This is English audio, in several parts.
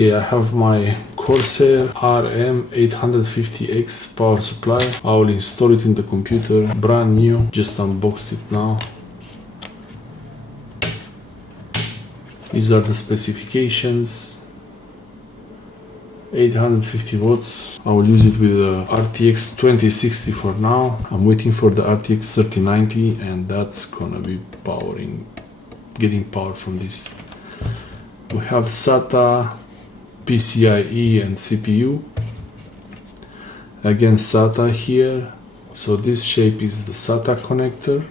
Okay, I have my Corsair RM850X power supply. I will install it in the computer, brand new, just unboxed it now. These are the specifications. 850 watts. I will use it with the RTX 2060 for now. I'm waiting for the RTX 3090 and that's gonna be getting power from this. We have SATA, PCIe and CPU. Again SATA here. So this shape is the SATA connector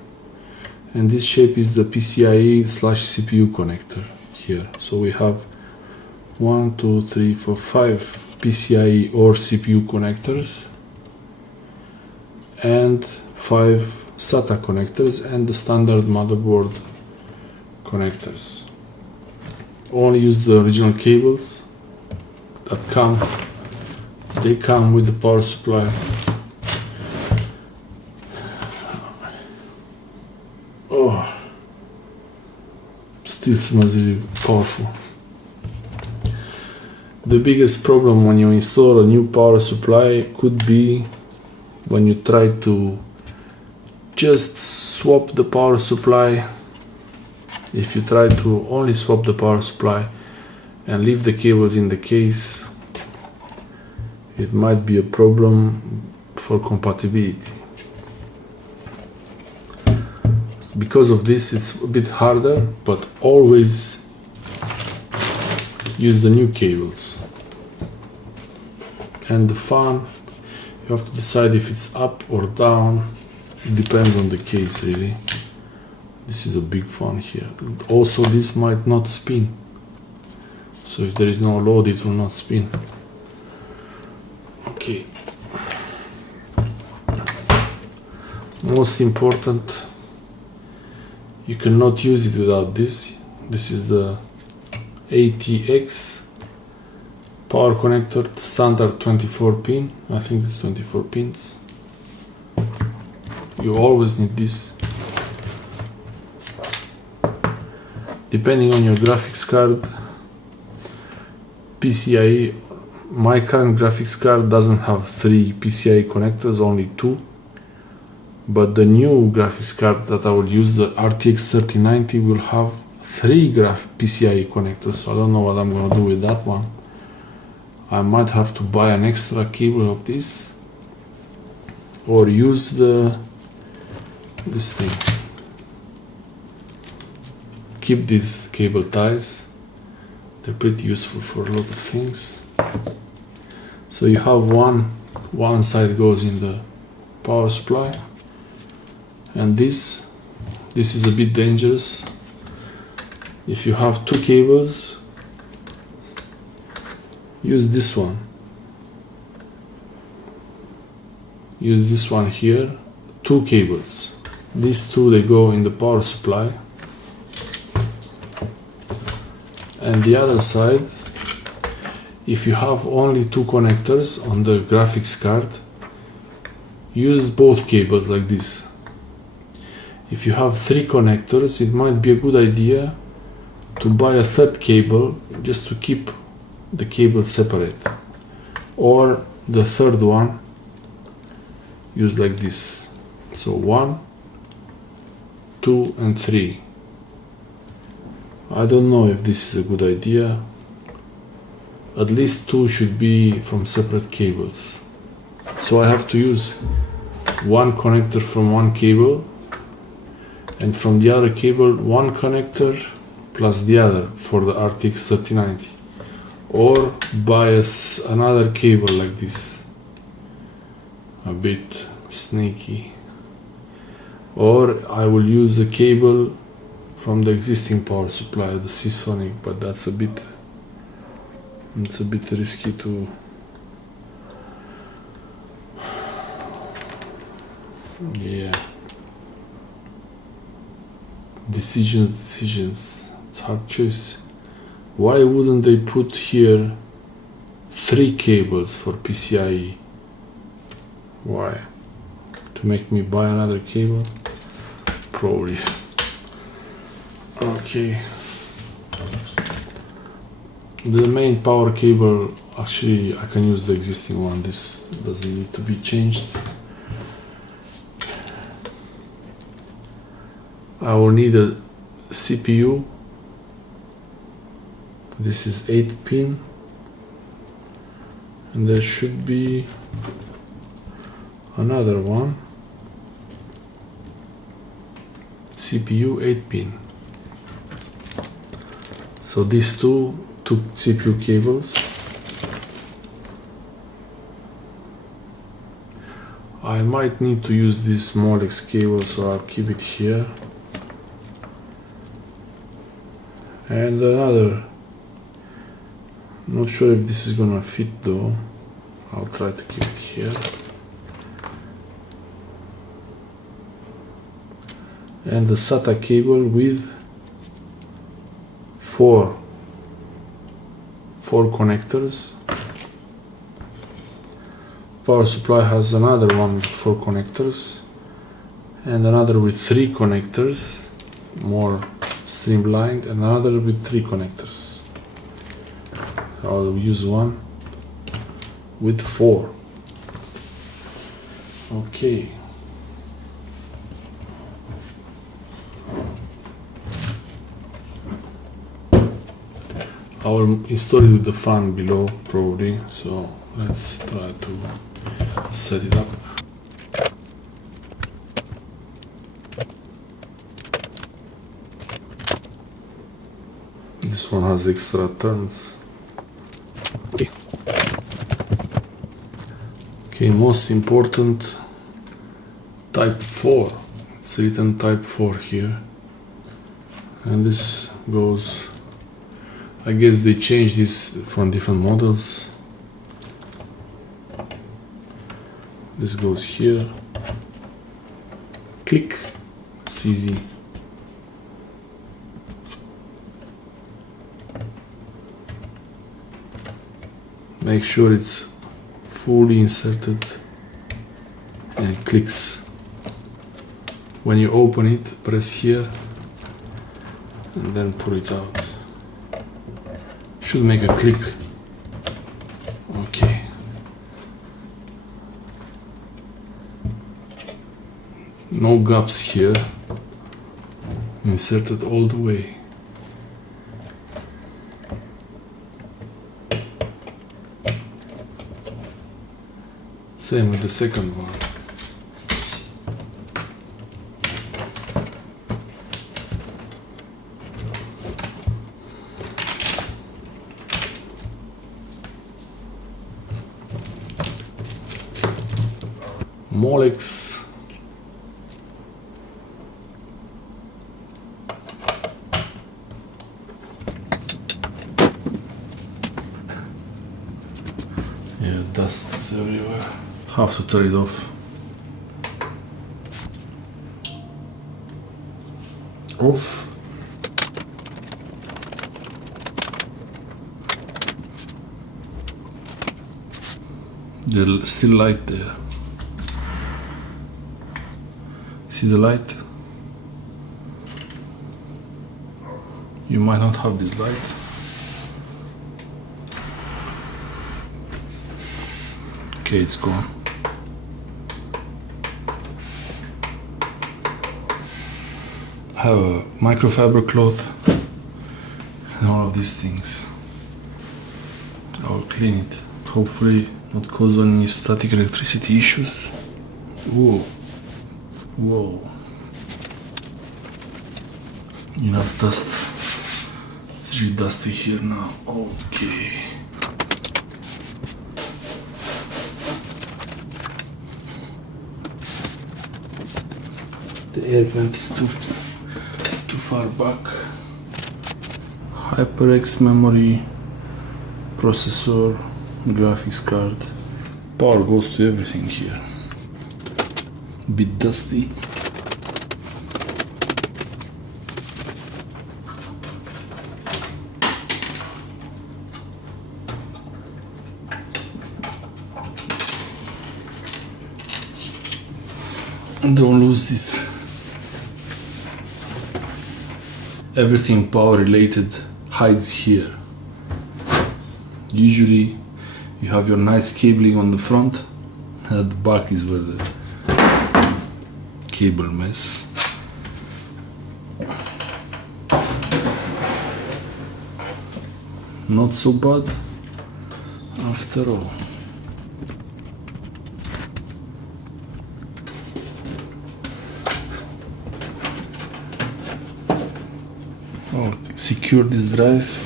and this shape is the PCIe/CPU connector here. So we have 1, 2, 3, 4, 5 PCIe or CPU connectors and 5 SATA connectors and the standard motherboard connectors. Only use the original cables that come with the power supply. Oh, still smells really powerful. The biggest problem when you install a new power supply could be when you try to just swap the power supply. If you try to only swap the power supply and leave the cables in the case, it might be a problem for compatibility. Because of this, it's a bit harder, but always use the new cables. And the fan, you have to decide if it's up or down. It depends on the case, really. This is a big fan here. Also, this might not spin. So if there is no load, it will not spin. Okay. Most important, you cannot use it without this. This is the ATX power connector, standard 24 pin. I think it's 24 pins. You always need this. Depending on your graphics card, PCIe, my current graphics card doesn't have 3 PCIe connectors, only 2. But the new graphics card that I will use, the RTX 3090, will have 3 PCIe connectors. So I don't know what I'm gonna do with that one. I might have to buy an extra cable of this or use this thing. Keep these cable ties. They're pretty useful for a lot of things. So you have one side goes in the power supply, and this is a bit dangerous. If you have 2 cables, use this one. Use this one here. 2 cables. These 2, they go in the power supply. And the other side, if you have only 2 connectors on the graphics card, use both cables like this. If you have 3 connectors, it might be a good idea to buy a 3rd cable just to keep the cables separate. Or the 3rd one, use like this. So 1, 2 and 3. I don't know if this is a good idea. At least 2 should be from separate cables. So I have to use one connector from one cable, and from the other cable 1 connector plus the other for the RTX 3090. Or buy another cable like this. A bit sneaky. Or I will use a cable from the existing power supply, the Seasonic, but that's a bit risky to. Yeah. Decisions. It's a hard choice. Why wouldn't they put here 3 cables for PCIe? Why? To make me buy another cable? Probably. Okay. The main power cable, actually I can use the existing one, this doesn't need to be changed. I will need a CPU. This is 8 pin, and there should be another one, CPU 8 pin. So these two CPU cables. I might need to use this Molex cable, so I'll keep it here. And another, not sure if this is gonna fit though, I'll try to keep it here. And the SATA cable with four connectors. Power supply has another one with 4 connectors and another with 3 connectors, more streamlined, and another with 3 connectors. I'll use one with 4. Okay. I will install it with the fan below probably, so let's try to set it up. This one has extra turns. Okay, most important, type 4. It's written type 4 here. And this goes, I guess they changed this from different models. This goes here. Click. It's easy. Make sure it's fully inserted and it clicks. When you open it, press here and then pull it out. Should make a click. Okay. No gaps here. Inserted all the way. Same with the second one. Molex. Yeah, dust is everywhere. Have to turn it off. Off. There's still light there. See the light? You might not have this light. Okay, it's gone. I have a microfiber cloth and all of these things. I will clean it. Hopefully not cause any static electricity issues. Whoa. Whoa. Enough dust. It's really dusty here now. Okay. The air vent is too far back. HyperX memory, processor, graphics card. Power goes to everything here. Bit dusty. Don't lose this. Everything power related hides here. Usually you have your nice cabling on the front, at the back is where the cable mess. Not so bad after all. I'll secure this drive.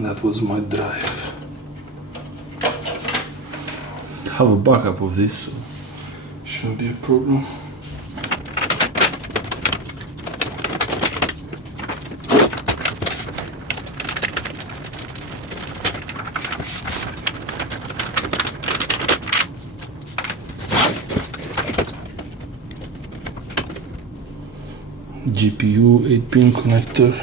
That was my drive. Have a backup of this, so shouldn't be a problem. GPU 8-pin connector.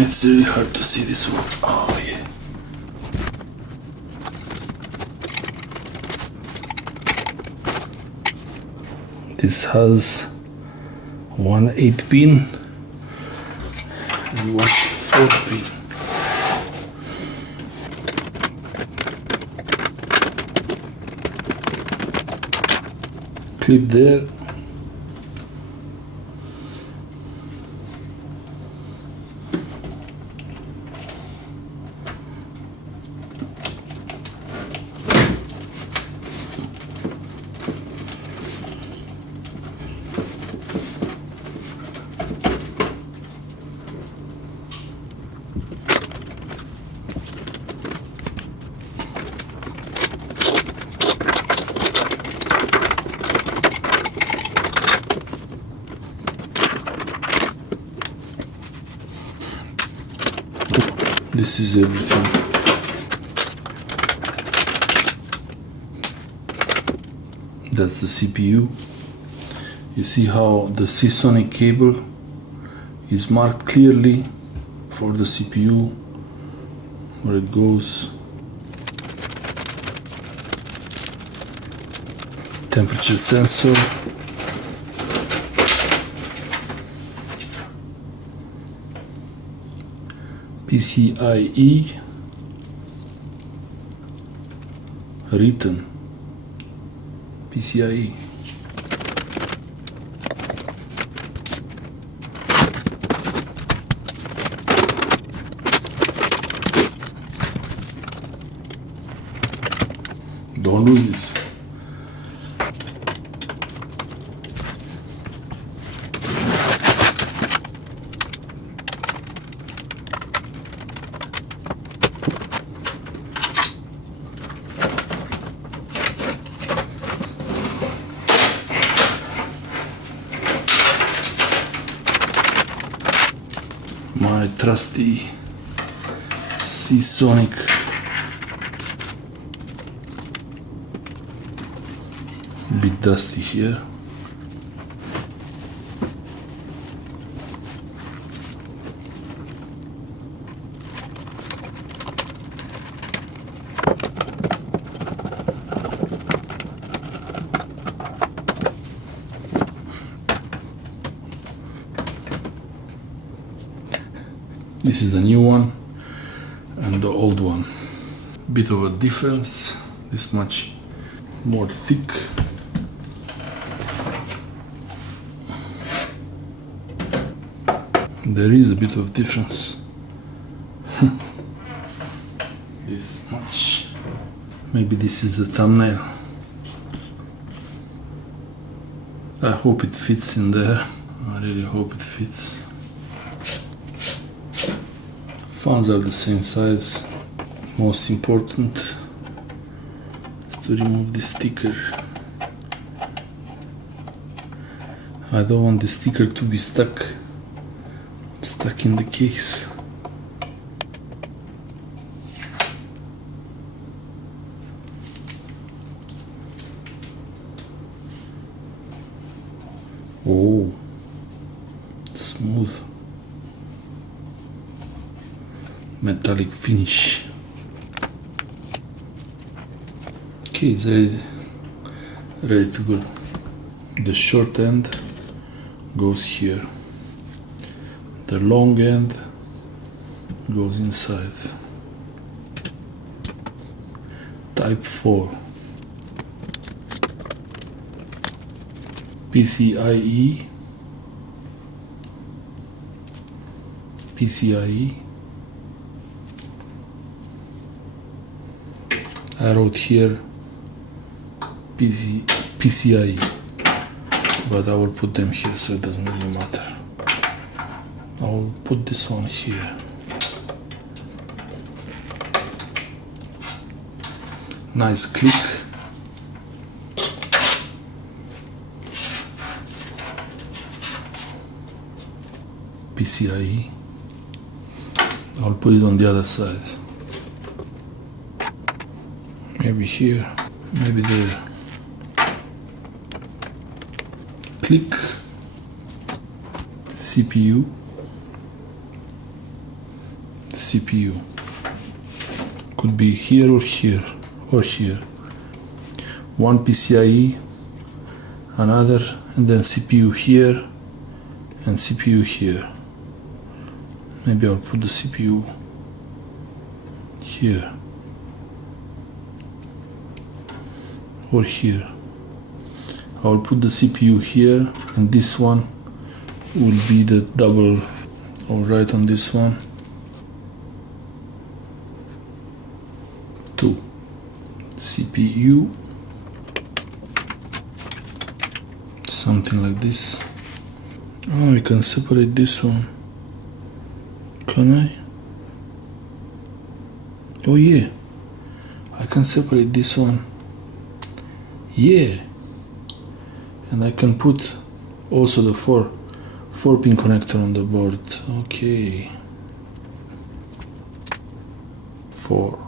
It's really hard to see this one. Oh yeah. This has one 8-pin and one 4-pin. Clip there. This is everything. That's the CPU. You see how the Seasonic cable is marked clearly for the CPU where it goes. Temperature sensor. PCIe written PCIe. Don't lose this. My trusty Seasonic a bit dusty here. This is the new one and the old one. Bit of a difference, this much more thick. There is a bit of difference. This much. Maybe this is the thumbnail. I hope it fits in there. I really hope it fits. Fans are the same size. Most important is to remove the sticker. I don't want the sticker to be stuck in the case. Oh, smooth metallic finish. Okay, it's ready to go. The short end goes here. The long end goes inside. Type 4. PCIe. I wrote here PCIe, but I will put them here so it doesn't really matter. I will put this one here. Nice click. PCIe. I'll put it on the other side. Maybe here, maybe there. Click. CPU. Could be here or here or here. One PCIe, another, and then CPU here and CPU here. Maybe I'll put the CPU here or here. I'll put the CPU here, and this one will be the double. I'll write on this one 2 CPU, something like this. Oh, I can separate this one. Can I? Oh yeah, I can separate this one. Yeah, and I can put also the 4-pin connector on the board. Okay, 4.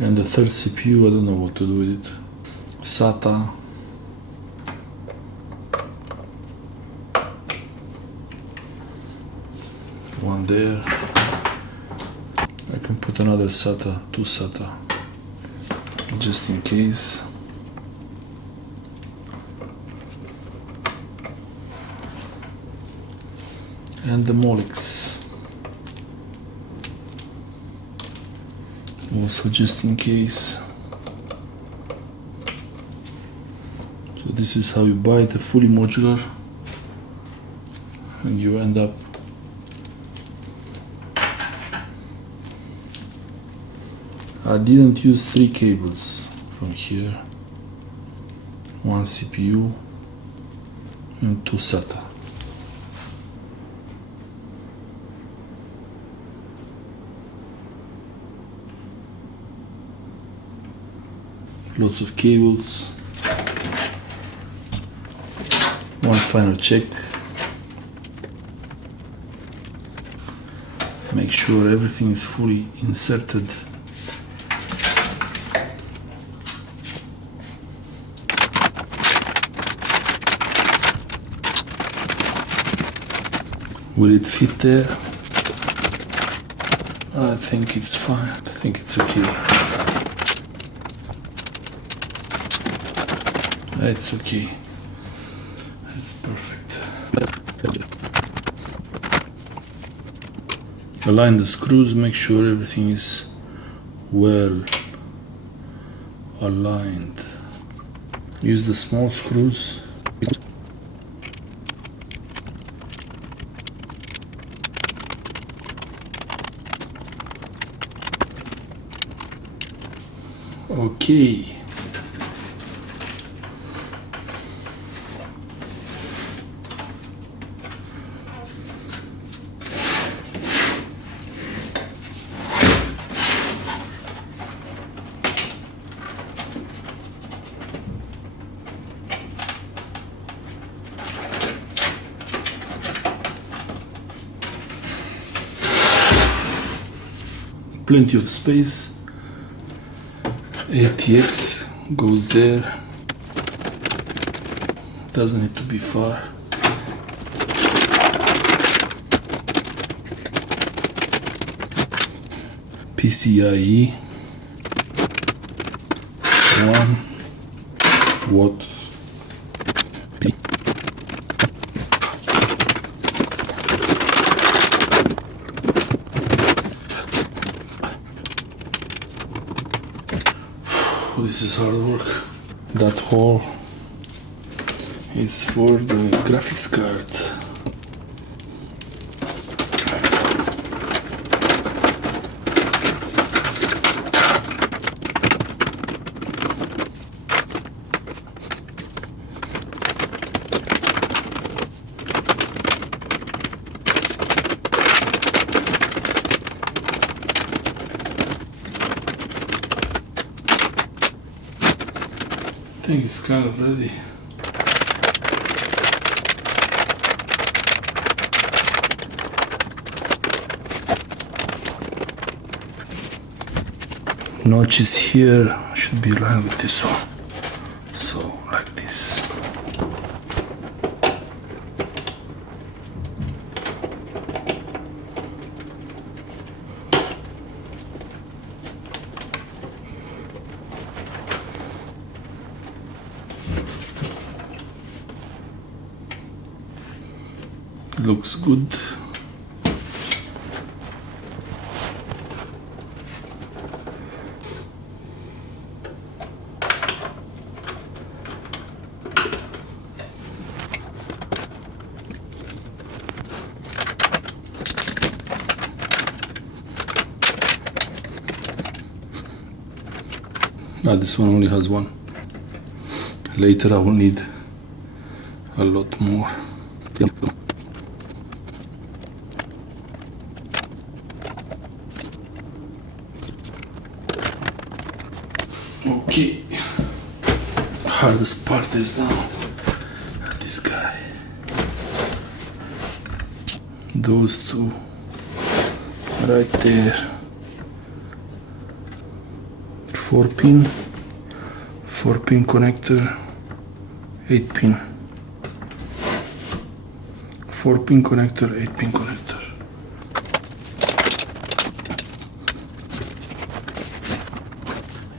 And the third CPU, I don't know what to do with it. SATA. One there. I can put another SATA, 2 SATA, just in case. And the Molex, also just in case. So this is how you buy it, a fully modular, and you end up I didn't use 3 cables from here, 1 CPU and 2 SATA. Lots of cables. One final check. Make sure everything is fully inserted. Will it fit there? I think it's fine. I think it's okay. It's okay. It's perfect. Align the screws, make sure everything is well aligned. Use the small screws. Okay. Plenty of space. RTX goes there. Doesn't need to be far. PCIe 1 watt. This is hard work. That hole is for the graphics card. I think it's kind of ready. Notches here should be aligned with this one. So like this. Looks good. This one only has one. Later I will need a lot more. Okay, hardest part is now this guy. Those two right there. 4-pin connector, 8-pin. 4-pin connector, 8-pin connector.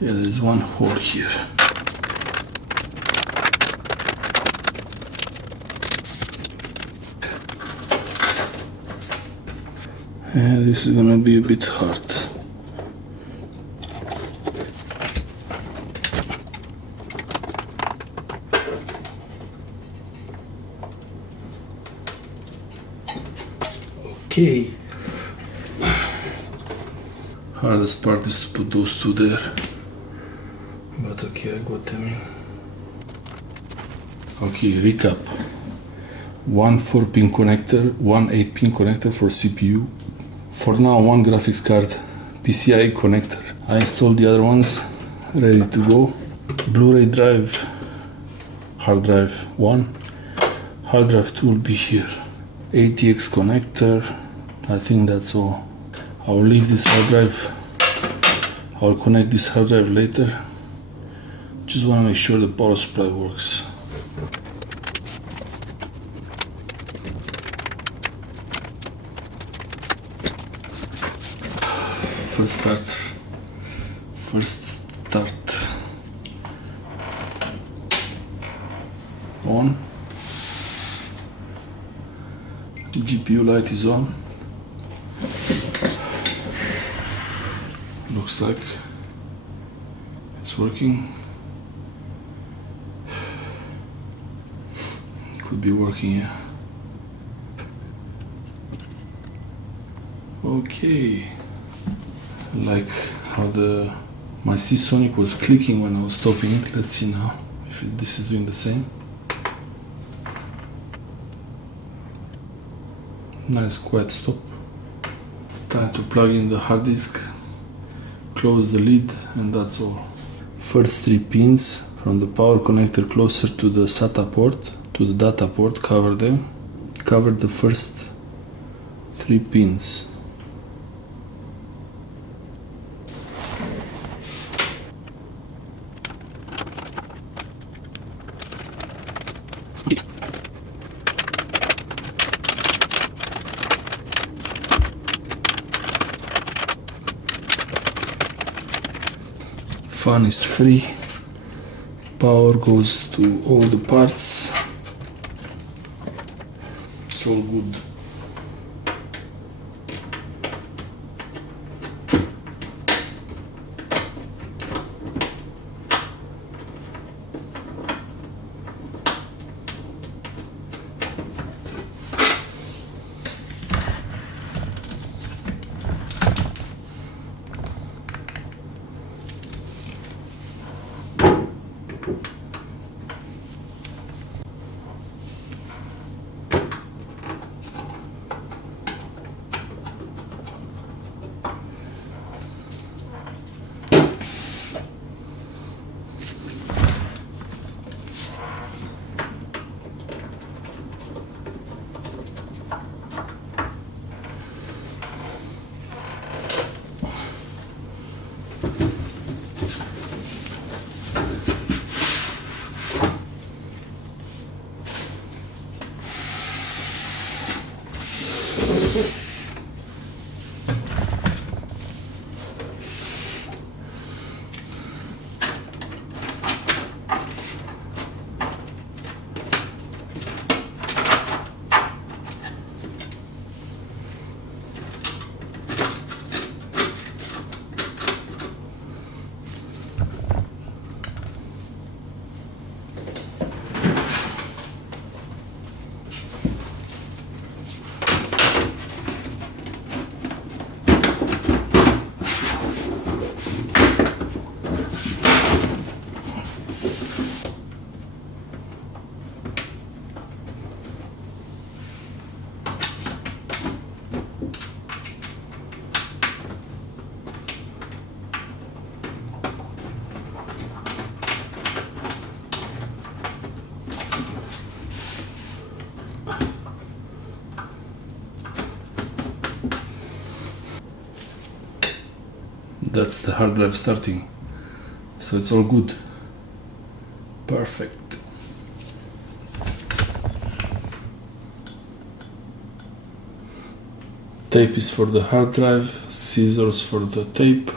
Yeah, there is one hole here. Yeah, this is gonna be a bit hard. Okay. Hardest part is to put those two there. But okay, I got them in. Okay, recap. One 4-pin connector, one 8-pin connector for CPU. For now, one graphics card PCIe connector. I installed the other ones, ready to go. Blu-ray drive, hard drive 1, hard drive 2 will be here. ATX connector, I think that's all. I'll leave this hard drive, I'll connect this hard drive later. Just want to make sure the power supply works. First start on. GPU light is on. Looks like it's working. Could be working, yeah. Okay. Like how my Seasonic was clicking when I was stopping it. Let's see now if this is doing the same. Nice quiet stop. Time to plug in the hard disk, close the lid, and that's all. First 3 pins from the power connector closer to the SATA port, to the data port, cover them. Cover the first 3 pins. Fan is free. Power goes to all the parts. It's all good. That's the hard drive starting, so it's all good. Perfect. Tape is for the hard drive, scissors for the tape,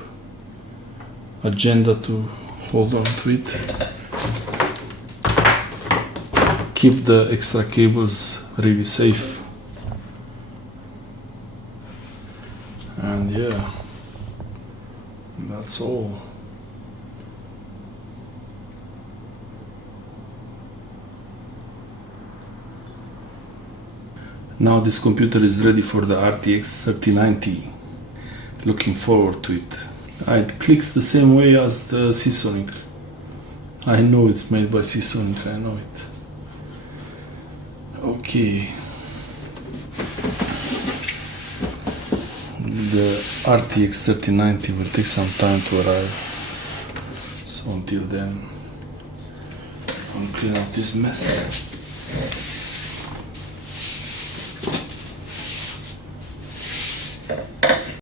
agenda to hold on to it. Keep the extra cables really safe. And yeah, that's all. Now this computer is ready for the RTX 3090. Looking forward to it. It clicks the same way as the Seasonic. I know it's made by Seasonic, I know it. Okay. The RTX 3090 will take some time to arrive. So until then, I'll clean up this mess.